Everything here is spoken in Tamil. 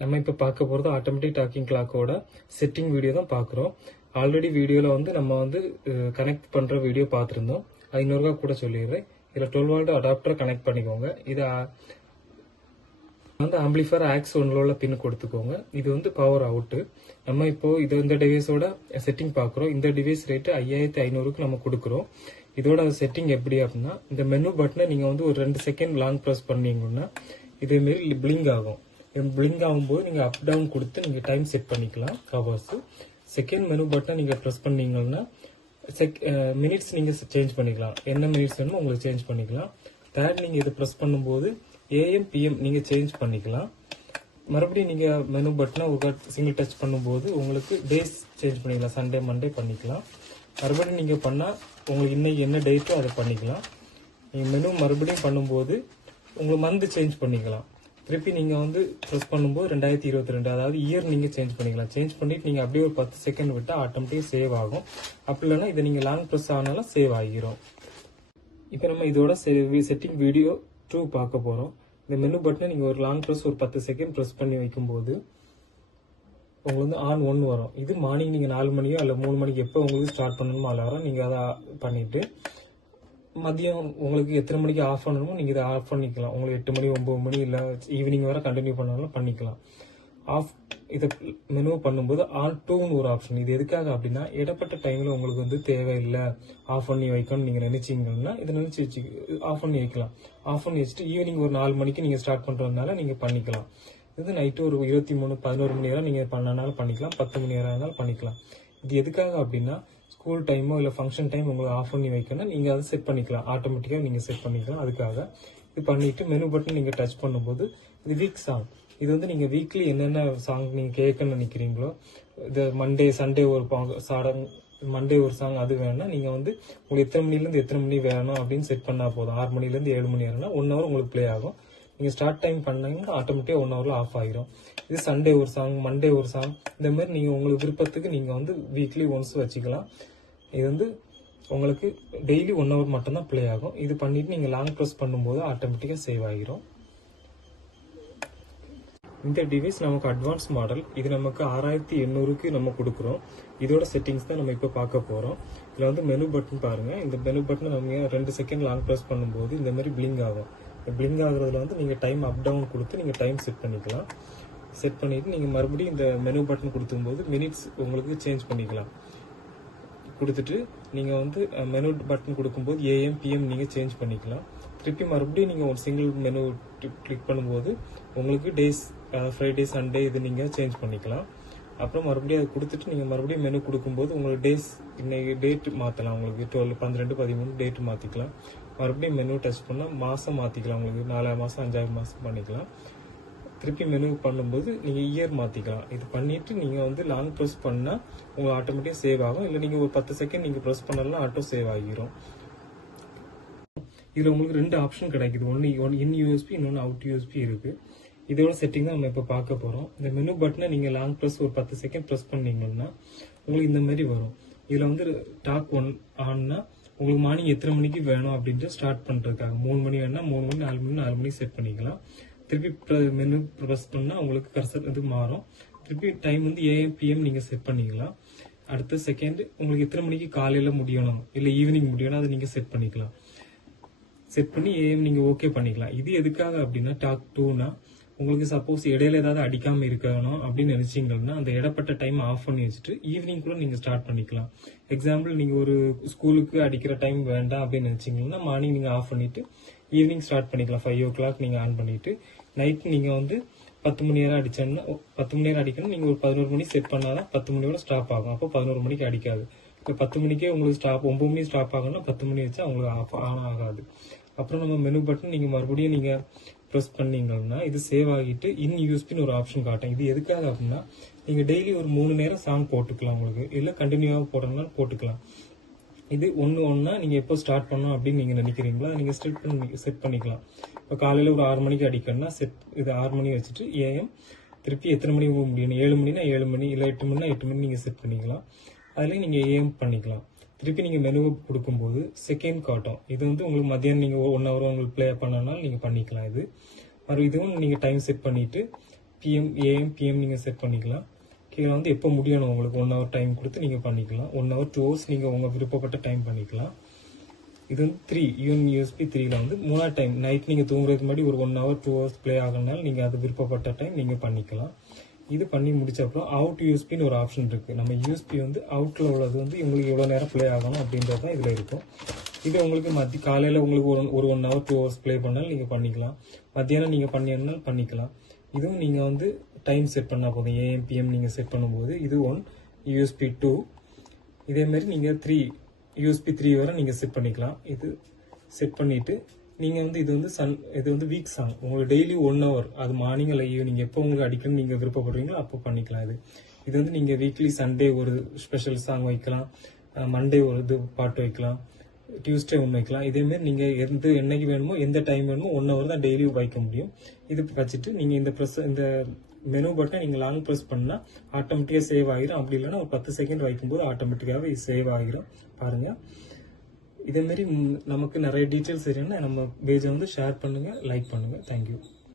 நம்ம இப்போ பார்க்க போகிறது ஆட்டோமேட்டிக் டாக்கிங் கிளாக்கோட செட்டிங் வீடியோ தான் பார்க்குறோம். ஆல்ரெடி வீடியோவில் வந்து நம்ம வந்து கனெக்ட் பண்ணுற வீடியோ பார்த்துருந்தோம். அது இன்னொருக்கா கூட சொல்லிடுறேன். இதில் 12 வோல்ட் அடாப்டரை கனெக்ட் பண்ணிக்கோங்க. இதை வந்து ஆம்பிளிஃபயர் ஆக்ஸ் 1 உள்ள பின் கொடுத்துக்கோங்க. இது வந்து பவர் அவுட்டு. நம்ம இப்போ இந்த டிவைஸோட செட்டிங் பார்க்குறோம். இந்த டிவைஸ் ரேட்டு 5500க்கு நம்ம கொடுக்குறோம். இதோட செட்டிங் எப்படி அப்படின்னா, இந்த மெனு பட்டனை நீங்கள் வந்து ஒரு 2 செகண்ட் லாங் ப்ரெஸ் பண்ணீங்கன்னா இதேமாரி பிளிங்க் ஆகும். பிளிங்க் ஆகும்போது நீங்கள் அப் டவுன் கொடுத்து நீங்கள் டைம் செட் பண்ணிக்கலாம். ஹவர்ஸ் செகண்ட் மெனு பட்டனை நீங்கள் ப்ரெஸ் பண்ணீங்கன்னா மினிட்ஸ் நீங்கள் சேஞ்ச் பண்ணிக்கலாம். என்ன மினிட்ஸ் வேணுமோ உங்களுக்கு சேஞ்ச் பண்ணிக்கலாம். தேர்ட் நீங்கள் இதை ப்ரெஸ் பண்ணும்போது ஏஎம் பிஎம் நீங்கள் சேஞ்ச் பண்ணிக்கலாம். மறுபடியும் நீங்கள் மெனு பட்டனை ஒரு சிங்கிள் டச் பண்ணும்போது உங்களுக்கு டேஸ் சேஞ்ச் பண்ணிக்கலாம். சண்டே மண்டே பண்ணிக்கலாம். மறுபடியும் நீங்கள் பண்ணால் உங்களுக்கு இன்னைக்கு என்ன டேட்டோ அதை பண்ணிக்கலாம். நீங்கள் மெனு மறுபடியும் பண்ணும்போது உங்களுக்கு மந்த் சேஞ்ச் பண்ணிக்கலாம். திருப்பி நீங்கள் வந்து ப்ரெஸ் பண்ணும்போது 2022 அதாவது இயர் நீங்கள் சேஞ்ச் பண்ணிக்கலாம். சேஞ்ச் பண்ணிட்டு நீங்கள் அப்படியே ஒரு 10 செகண்ட் விட்டால் ஆட்டோமேட்டிக்காக சேவ் ஆகும். அப்படி இல்லைன்னா இதை நீங்கள் லாங் ப்ரெஸ் ஆனாலும் சேவ் ஆகிரும். இப்போ நம்ம இதோட செட்டிங் வீடியோ 2 பார்க்க போகிறோம். இந்த மெனு பட்டனை நீங்கள் ஒரு லாங் ப்ரெஸ் ஒரு 10 செகண்ட் ப்ரெஸ் பண்ணி வைக்கும்போது உங்களுக்கு வந்து ஆன் 1 வரும். இது மார்னிங் நீங்கள் 4 மணியோ இல்லை 3 மணிக்கு எப்போ உங்களுக்கு ஸ்டார்ட் பண்ணணுமோ அலாரம் நீங்கள் அதை பண்ணிவிட்டு மதியம் உங்களுக்கு எத்தனை மணிக்கு ஆஃப் பண்ணணுமோ நீங்கள் இதை ஆஃப் பண்ணிக்கலாம். உங்களுக்கு 8 மணி 9 மணி இல்லை ஈவினிங் வரை கண்டினியூ பண்ணாலும் பண்ணிக்கலாம். ஆஃப் இதை மெனு பண்ணும்போது ஆன் டூன்னு ஒரு ஆப்ஷன். இது எதுக்காக அப்படின்னா இடப்பட்ட டைமில் உங்களுக்கு வந்து தேவையில்லை ஆஃப் பண்ணி வைக்கணும்னு நீங்கள் நினைச்சிங்கன்னா இதை நினச்சி வச்சு ஆஃப் பண்ணி வைக்கலாம். ஆஃப் பண்ணி வச்சுட்டு ஈவினிங் ஒரு 4 மணிக்கு நீங்கள் ஸ்டார்ட் பண்ணுறதுனால நீங்கள் பண்ணிக்கலாம். இது நைட்டு ஒரு 11 மணி நேரம் நீங்கள் பண்ணனாலும் பண்ணிக்கலாம். 10 மணி நேரம் இருந்தாலும் பண்ணிக்கலாம். இது எதுக்காக அப்படின்னா ஸ்கூல் டைமோ இல்லை ஃபங்க்ஷன் டைம் உங்களுக்கு ஆஃப் பண்ணி வைக்கணும் நீங்கள் அதை செட் பண்ணிக்கலாம். ஆட்டோமேட்டிக்காக நீங்கள் செட் பண்ணிக்கலாம். அதுக்காக இது பண்ணிவிட்டு மெனு பட்டன் நீங்கள் டச் பண்ணும்போது இது வீக் சாங். இது வந்து நீங்கள் வீக்லி என்னென்ன சாங் நீங்கள் கேட்கணும்னு நினைக்கிறீங்களோ, இது மண்டே சண்டே ஒரு சாங் மண்டே ஒரு சாங் அது வேணும்னா நீங்கள் வந்து உங்களுக்கு எத்தனை மணிலேருந்து எத்தனை மணி வேணும் அப்படின்னு செட் பண்ணால் போதும். 6 மணிலேருந்து 7 மணி வேணும்னா 1 ஹவர் உங்களுக்கு ப்ளே ஆகும். நீங்கள் ஸ்டார்ட் டைம் பண்ணீங்கன்னா ஆட்டோமேட்டிக்காக 1 ஹவரில் ஆஃப் ஆகிரும். இது சண்டே ஒரு சாங் மண்டே ஒரு சாங் இந்த மாதிரி நீங்கள் உங்களுக்கு விருப்பத்துக்கு நீங்கள் வந்து வீக்லி ஒன்ஸ் வச்சுக்கலாம். இது வந்து உங்களுக்கு டெய்லி 1 ஹவர் மட்டும்தான் ப்ளே ஆகும். இது பண்ணிட்டு நீங்கள் லாங் ப்ரெஸ் பண்ணும்போது ஆட்டோமேட்டிக்காக சேவ் ஆகிரும். இந்த டிவைஸ் நமக்கு அட்வான்ஸ் மாடல். இது நமக்கு 6800க்கு நம்ம கொடுக்குறோம். இதோட செட்டிங்ஸ் தான் நம்ம இப்போ பார்க்க போகிறோம். இதில் வந்து மெனு பட்டன் பாருங்கள். இந்த மெனு பட்டன் நம்ம 2 செகண்ட் லாங் ப்ரெஸ் பண்ணும்போது இந்த மாதிரி பிளிங்க் ஆகும். பிளிங்க் ஆகுறதுல வந்து நீங்கள் டைம் அப் டவுன் கொடுத்து நீங்கள் டைம் செட் பண்ணிக்கலாம். செட் பண்ணிவிட்டு நீங்கள் மறுபடியும் இந்த மெனு பட்டன் கொடுக்கும்போது மினிட்ஸ் உங்களுக்கு சேஞ்ச் பண்ணிக்கலாம். கொடுத்துட்டு நீங்கள் வந்து மெனு பட்டன் கொடுக்கும்போது ஏஎம் பிஎம் நீங்கள் சேஞ்ச் பண்ணிக்கலாம். திருப்பி மறுபடியும் நீங்கள் ஒரு சிங்கிள் மெனு கிளிக் பண்ணும்போது உங்களுக்கு டேஸ் ஃப்ரைடே சண்டே இது நீங்கள் சேஞ்ச் பண்ணிக்கலாம். அப்புறம் மறுபடியும் அதை கொடுத்துட்டு நீங்கள் மறுபடியும் மெனு கொடுக்கும்போது உங்களுக்கு டேஸ் இன்னைக்கு டேட்டு மாற்றலாம். உங்களுக்கு 12 12 13 டேட்டு மாற்றிக்கலாம். மறுபடியும் மெனு டச் பண்ணால் மாதம் மாற்றிக்கலாம். உங்களுக்கு 4 மாதம் 5 மாதம் பண்ணிக்கலாம். திருப்பி மெனு பண்ணும்போது நீங்கள் இயர் மாற்றிக்கலாம். இது பண்ணிவிட்டு நீங்கள் வந்து லாங் ப்ரெஸ் பண்ணால் உங்களுக்கு ஆட்டோமேட்டிக்காக சேவ் ஆகும். இல்லை நீங்கள் ஒரு 10 செகண்ட் நீங்கள் ப்ரெஸ் பண்ணலாம் ஆட்டோ சேவ் ஆகிரும். இதில் உங்களுக்கு 2 ஆப்ஷன் கிடைக்குது. ஒன்று இன் யூஎஸ்பி இன்னொன்று அவுட் யூஎஸ்பி இருக்குது. இதோட செட்டிங் தான் நம்ம இப்போ பார்க்க போகிறோம். இந்த மெனு பட்டனை நீங்கள் லாங் ப்ரெஸ் ஒரு 10 செகண்ட் ப்ரெஸ் பண்ணீங்கன்னா உங்களுக்கு இந்த மாதிரி வரும். இதில் வந்து டாக் 1 ஆன்னா உங்களுக்கு மார்னிங் எத்தனை மணிக்கு வேணும் அப்படின்ட்டு ஸ்டார்ட் பண்ணுறதுக்காக 3 மணி வேணும்னா 3 மணி 4 மணி செட் பண்ணிக்கலாம். திருப்பி மெனு ப்ரெஸ் பண்ணால் உங்களுக்கு கர்சர் இது மாறும். திருப்பி டைம் வந்து ஏஎம் பிஎம் நீங்கள் செட் பண்ணிக்கலாம். அடுத்த செகண்ட் உங்களுக்கு எத்தனை மணிக்கு காலையில் முடியணும் இல்லை ஈவினிங் முடியணும் அதை நீங்கள் செட் பண்ணிக்கலாம். செட் பண்ணி ஏஎம் நீங்கள் ஓகே பண்ணிக்கலாம். இது எதுக்காக அப்படின்னா டாக் 2னா உங்களுக்கு சப்போஸ் இடையில ஏதாவது அடிக்காமல் இருக்கணும் அப்படின்னு நினைச்சிங்கன்னா அந்த இடப்பட்ட டைம் ஆஃப் பண்ணி வச்சுட்டு ஈவினிங் கூட நீங்கள் ஸ்டார்ட் பண்ணிக்கலாம். எக்ஸாம்பிள் நீங்கள் ஒரு ஸ்கூலுக்கு அடிக்கிற டைம் வேண்டாம் அப்படின்னு நினைச்சிங்கன்னா மார்னிங் நீங்கள் ஆஃப் பண்ணிட்டு ஈவினிங் ஸ்டார்ட் பண்ணிக்கலாம். 5 o'clock நீங்கள் ஆன் பண்ணிட்டு நைட் நீங்கள் வந்து 10 மணி நேரம் அடிச்சோன்னா 10 மணி நேரம் அடிக்கணும். நீங்கள் ஒரு 11 மணி செட் பண்ணாதான் 10 மணியோட ஸ்டாப் ஆகும். அப்போ 11 மணிக்கு அடிக்காது. இப்போ 10 மணிக்கே உங்களுக்கு ஸ்டாப் 9 மணி ஸ்டாப் ஆகணும்னா 10 மணி வச்சா உங்களுக்கு ஆன் ஆகாது. அப்புறம் நம்ம மெனு பட்டன் நீங்கள் மறுபடியும் நீங்கள் ப்ரெஸ் பண்ணீங்கன்னா இது சேவ் ஆகிட்டு இன் யூஎஸ்பின்னு ஒரு ஆப்ஷன் காட்டும். இது எதுக்காக அப்படின்னா நீங்கள் டெய்லி ஒரு 3 நேரம் சாங் போட்டுக்கலாம். உங்களுக்கு இல்லை கண்டினியூவாக போடுறதுனால போட்டுக்கலாம். இது ஒன்றா நீங்கள் எப்போ ஸ்டார்ட் பண்ணணும் அப்படின்னு நீங்கள் நினைக்கிறீங்களோ நீங்கள் செட் பண்ணிக்கலாம். இப்போ காலையில் ஒரு 6 மணிக்கு அடிக்கணும்னா இது 6 மணி வச்சுட்டு ஏஎம் திருப்பி எத்தனை மணி முடியணும் 7 மணினா 7 மணி இல்லை 8 மணினா 8 மணி நீங்கள் செட் பண்ணிக்கலாம். அதில் நீங்கள் ஏஎம் பண்ணிக்கலாம். திருப்பி நீங்கள் மெனுவை கொடுக்கும்போது செகண்ட் காட்டும். இது வந்து உங்களுக்கு மதியானம் நீங்கள் 1 ஹவர் உங்களுக்கு ப்ளே பண்ணனாலும் நீங்கள் பண்ணிக்கலாம். இது இதுவும் நீங்கள் டைம் செட் பண்ணிவிட்டு AM PM நீங்கள் செட் பண்ணிக்கலாம். கீழே வந்து எப்போ முடியணும் உங்களுக்கு 1 hour டைம் கொடுத்து நீங்கள் பண்ணிக்கலாம். 1 hour 2 hours நீங்கள் உங்கள் விருப்பப்பட்ட டைம் பண்ணிக்கலாம். இது வந்து 3 USB 3ல வந்து 3 டைம் நைட் நீங்கள் தூங்குறதுக்கு முன்னாடி ஒரு 1 hour 2 hours ப்ளே ஆகணும்னால நீங்கள் அது விருப்பப்பட்ட டைம் நீங்கள் பண்ணிக்கலாம். இது பண்ணி முடிச்ச அப்புறம் அவுட் யூஎஸ்பின்னு ஒரு ஆப்ஷன் இருக்குது. நம்ம யூஎஸ்பி வந்து அவுட்டில் உள்ளது வந்து உங்களுக்கு எவ்வளோ நேரம் ப்ளே ஆகணும் அப்படின்றது தான் இதில் இருக்கும். இது உங்களுக்கு காலையில் உங்களுக்கு ஒரு 1 hour 2 hours ப்ளே பண்ணாலும் நீங்கள் பண்ணிக்கலாம். மத்தியானம் நீங்கள் பண்ணினாலும் பண்ணிக்கலாம். இதுவும் நீங்கள் வந்து டைம் செட் பண்ணால் போதும். AM PM நீங்கள் செட் பண்ணும்போது இது 1 USB 2 இதேமாரி நீங்கள் 3 USB 3 வரை நீங்கள் செட் பண்ணிக்கலாம். இது செட் பண்ணிவிட்டு நீங்கள் வந்து இது வந்து வீக் சாங் உங்களுக்கு டெய்லி 1 hour அது மார்னிங் இல்லை ஈவினிங் எப்போ உங்களுக்கு அடிக்கணும்னு நீங்கள் விருப்பப்படுறீங்களோ அப்போ பண்ணிக்கலாம். இது வந்து நீங்கள் வீக்லி சண்டே ஒரு ஸ்பெஷல் சாங் வைக்கலாம், மண்டே ஒரு இது பாட்டு வைக்கலாம், டியூஸ்டே ஒன்று வைக்கலாம். இதேமாரி நீங்கள் என்னைக்கு வேணுமோ எந்த டைம் வேணுமோ 1 hour தான் டெய்லி வைக்க முடியும். இது வச்சுட்டு நீங்கள் இந்த மெனு பட்டன் நீங்கள் லாங் ப்ரெஸ் பண்ணால் ஆட்டோமேட்டிக்காக சேவ் ஆகிரும். அப்படி இல்லைன்னா ஒரு 10 செகண்ட் வைக்கும்போது ஆட்டோமேட்டிக்காகவே சேவ் ஆகிரும். பாருங்கள், இதேமாரி நமக்கு நிறைய டீட்டெயில்ஸ் தெரியும்னா நம்ம பேஜை வந்து ஷேர் பண்ணுங்கள், லைக் பண்ணுங்கள். தேங்க்யூ.